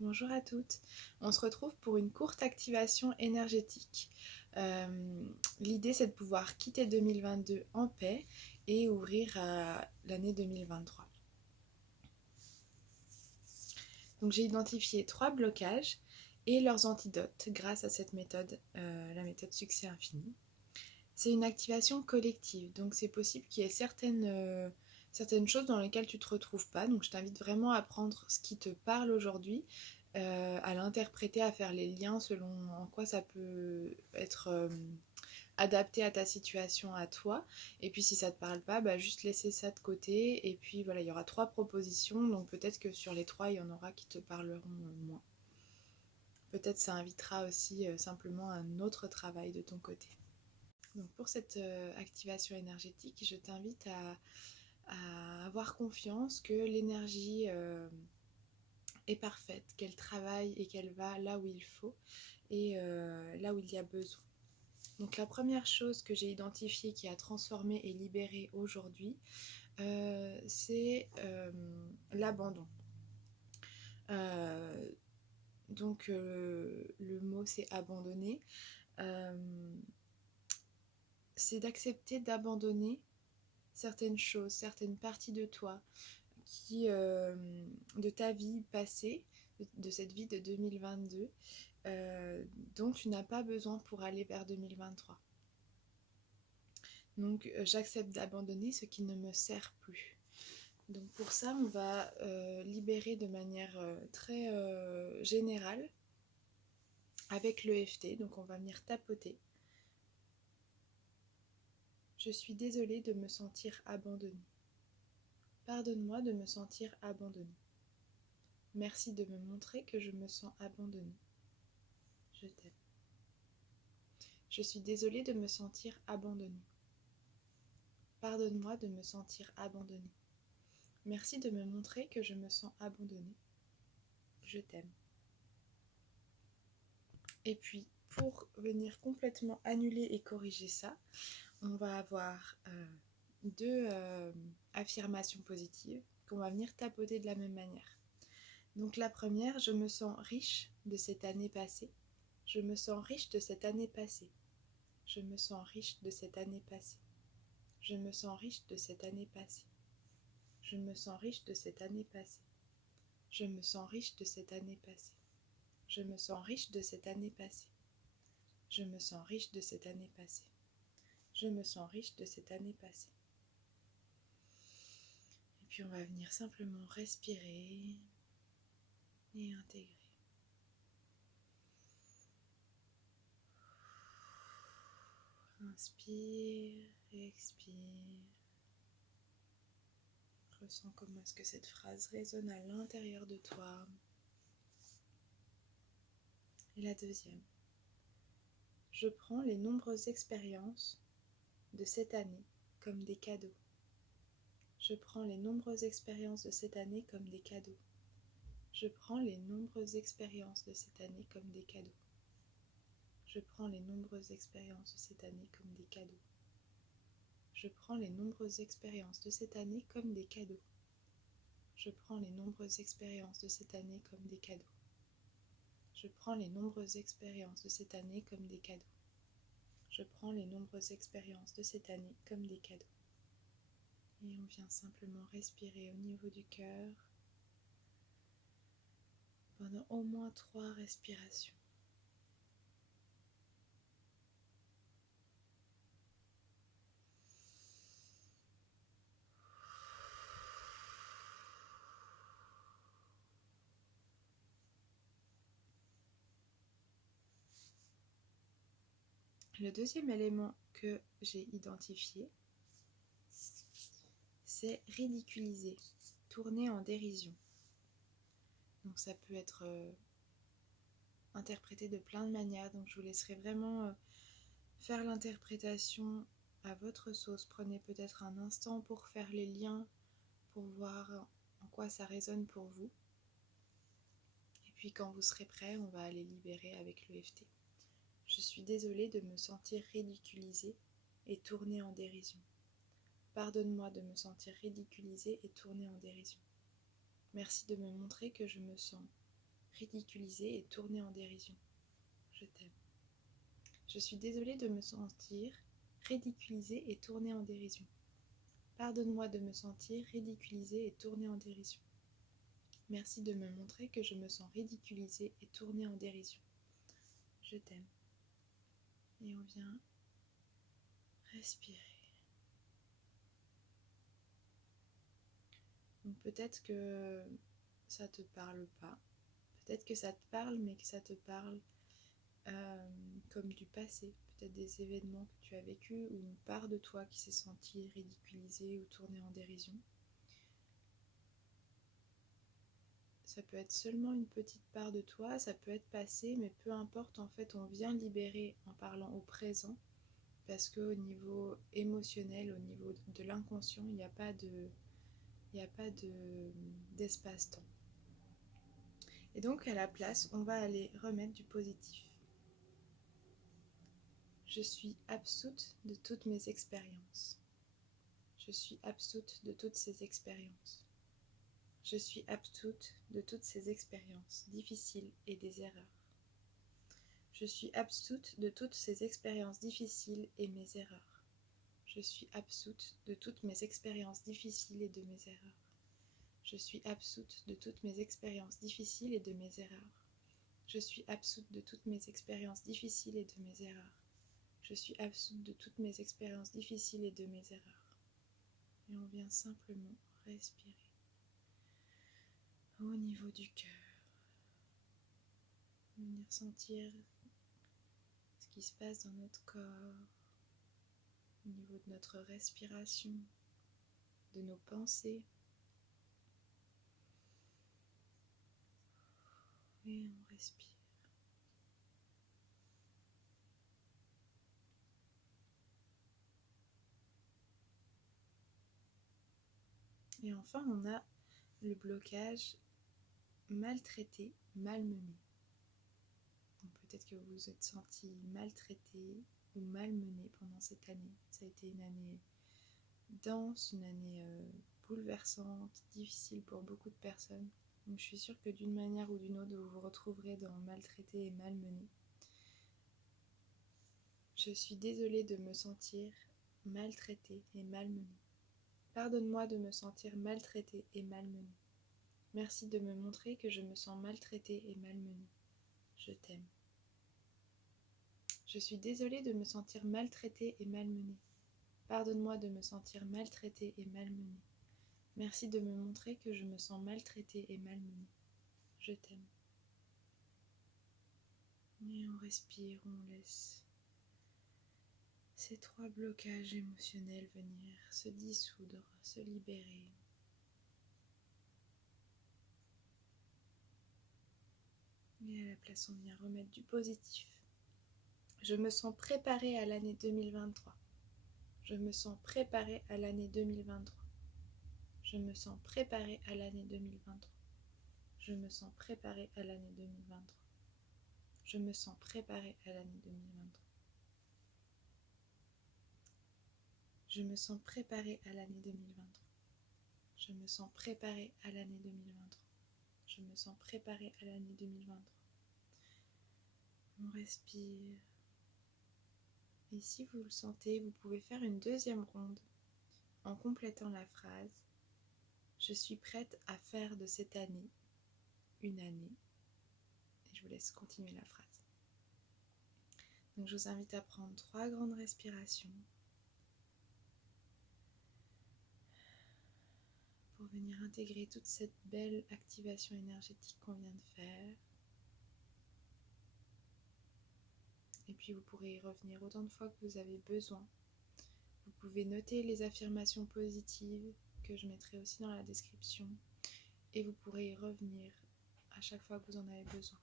Bonjour à toutes. On se retrouve pour une courte activation énergétique. L'idée c'est de pouvoir quitter 2022 en paix et ouvrir à l'année 2023. Donc j'ai identifié 3 blocages et leurs antidotes grâce à cette méthode, la méthode succès infini. C'est une activation collective, donc c'est possible qu'il y ait certaines choses dans lesquelles tu ne te retrouves pas. Donc je t'invite vraiment à prendre ce qui te parle aujourd'hui, à l'interpréter, à faire les liens selon en quoi ça peut être adapté à ta situation, à toi. Et puis si ça ne te parle pas, bah, juste laisser ça de côté. Et puis voilà, il y aura 3 propositions, donc peut-être que sur les 3, il y en aura qui te parleront moins. Peut-être ça invitera aussi simplement un autre travail de ton côté. Donc pour cette activation énergétique, je t'invite à avoir confiance que l'énergie est parfaite, qu'elle travaille et qu'elle va là où il faut et là où il y a besoin. Donc la première chose que j'ai identifiée qui a transformé et libéré aujourd'hui, c'est l'abandon. Donc le mot c'est abandonner. C'est d'accepter d'abandonner certaines choses, certaines parties de toi, de ta vie passée, de cette vie de 2022, dont tu n'as pas besoin pour aller vers 2023. Donc j'accepte d'abandonner ce qui ne me sert plus. Donc pour ça, on va libérer de manière très générale avec l'EFT. Donc on va venir tapoter. Je suis désolée de me sentir abandonnée. Pardonne-moi de me sentir abandonnée. Merci de me montrer que je me sens abandonnée. Je t'aime. Je suis désolée de me sentir abandonnée. Pardonne-moi de me sentir abandonnée. Merci de me montrer que je me sens abandonnée. Je t'aime. Et puis, pour venir complètement annuler et corriger ça, on va avoir deux affirmations positives qu'on va venir tapoter de la même manière. Donc la première, je me sens riche de cette année passée. Je me sens riche de cette année passée. Je me sens riche de cette année passée. Je me sens riche de cette année passée. Je me sens riche de cette année passée. Je me sens riche de cette année passée. Je me sens riche de cette année passée. Je me sens riche de cette année passée. Je me sens riche de cette année passée. Et puis on va venir simplement respirer et intégrer. Inspire et expire. Ressens comment est-ce que cette phrase résonne à l'intérieur de toi. Et la deuxième. Je prends les nombreuses expériences de cette année comme des cadeaux. Je prends les nombreuses expériences de cette année comme des cadeaux. Je prends les nombreuses expériences de cette année comme des cadeaux. Je prends les nombreuses expériences de cette année comme des cadeaux. Je prends les nombreuses expériences de cette année comme des cadeaux. Je prends les nombreuses expériences de cette année comme des cadeaux. Je prends les nombreuses expériences de cette année comme des cadeaux. Je prends les nombreuses expériences de cette année comme des cadeaux. Et on vient simplement respirer au niveau du cœur pendant au moins 3 respirations. Le deuxième élément que j'ai identifié, c'est ridiculiser, tourner en dérision. Donc ça peut être interprété de plein de manières, donc je vous laisserai vraiment faire l'interprétation à votre sauce. Prenez peut-être un instant pour faire les liens, pour voir en quoi ça résonne pour vous. Et puis quand vous serez prêt, on va aller libérer avec l'EFT. Je suis désolée de me sentir ridiculisée et tournée en dérision. Pardonne-moi de me sentir ridiculisée et tournée en dérision. Merci de me montrer que je me sens ridiculisé et tourné en dérision. Je t'aime. Je suis désolée de me sentir ridiculisée et tournée en dérision. Pardonne-moi de me sentir ridiculisée et tournée en dérision. Merci de me montrer que je me sens ridiculisée et tournée en dérision. Je t'aime. Et on vient respirer. Donc peut-être que ça te parle pas. Peut-être que ça te parle, mais que ça te parle comme du passé. Peut-être des événements que tu as vécus ou une part de toi qui s'est sentie ridiculisée ou tournée en dérision. Ça peut être seulement une petite part de toi, ça peut être passé, mais peu importe, en fait, on vient libérer en parlant au présent, parce qu'au niveau émotionnel, au niveau de l'inconscient, il n'y a pas d'espace-temps. Et donc, à la place, on va aller remettre du positif. Je suis absoute de toutes mes expériences. Je suis absoute de toutes ces expériences. Je suis absoute de toutes ces expériences difficiles et des erreurs. Je suis absoute de toutes ces expériences difficiles et mes erreurs. Je suis absoute de toutes mes expériences difficiles et de mes erreurs. Je suis absoute de toutes mes expériences difficiles et de mes erreurs. Je suis absoute de toutes mes expériences difficiles et de mes erreurs. Je suis absoute de toutes mes expériences difficiles et de mes erreurs. Et on vient simplement respirer au niveau du cœur. Venir sentir ce qui se passe dans notre corps, au niveau de notre respiration, de nos pensées. Et on respire. Et enfin, on a le blocage maltraité, malmené. Donc peut-être que vous vous êtes senti maltraité ou malmené pendant cette année. Ça a été une année dense, une année bouleversante, difficile pour beaucoup de personnes. Donc je suis sûre que d'une manière ou d'une autre, vous vous retrouverez dans maltraité et malmené. Je suis désolée de me sentir maltraitée et malmenée. Pardonne-moi de me sentir maltraitée et malmenée. Merci de me montrer que je me sens maltraitée et malmenée. Je t'aime. Je suis désolée de me sentir maltraitée et malmenée. Pardonne-moi de me sentir maltraitée et malmenée. Merci de me montrer que je me sens maltraitée et malmenée. Je t'aime. Et on respire, on laisse ces 3 blocages émotionnels venir se dissoudre, se libérer. Et à la place, on vient remettre du positif. Je me sens préparée à l'année 2023. Je me sens préparée à l'année 2023. Je me sens préparée à l'année 2023. Je me sens préparée à l'année 2023. Je me sens préparée à l'année 2023. Je me sens préparée à l'année 2023. Je me sens préparée à l'année 2023. Je me sens préparée à l'année 2023. On respire. Et si vous le sentez, vous pouvez faire une deuxième ronde en complétant la phrase « Je suis prête à faire de cette année une année ». Et je vous laisse continuer la phrase. Donc je vous invite à prendre 3 grandes respirations pour venir intégrer toute cette belle activation énergétique qu'on vient de faire. Et puis vous pourrez y revenir autant de fois que vous avez besoin. Vous pouvez noter les affirmations positives que je mettrai aussi dans la description. Et vous pourrez y revenir à chaque fois que vous en avez besoin.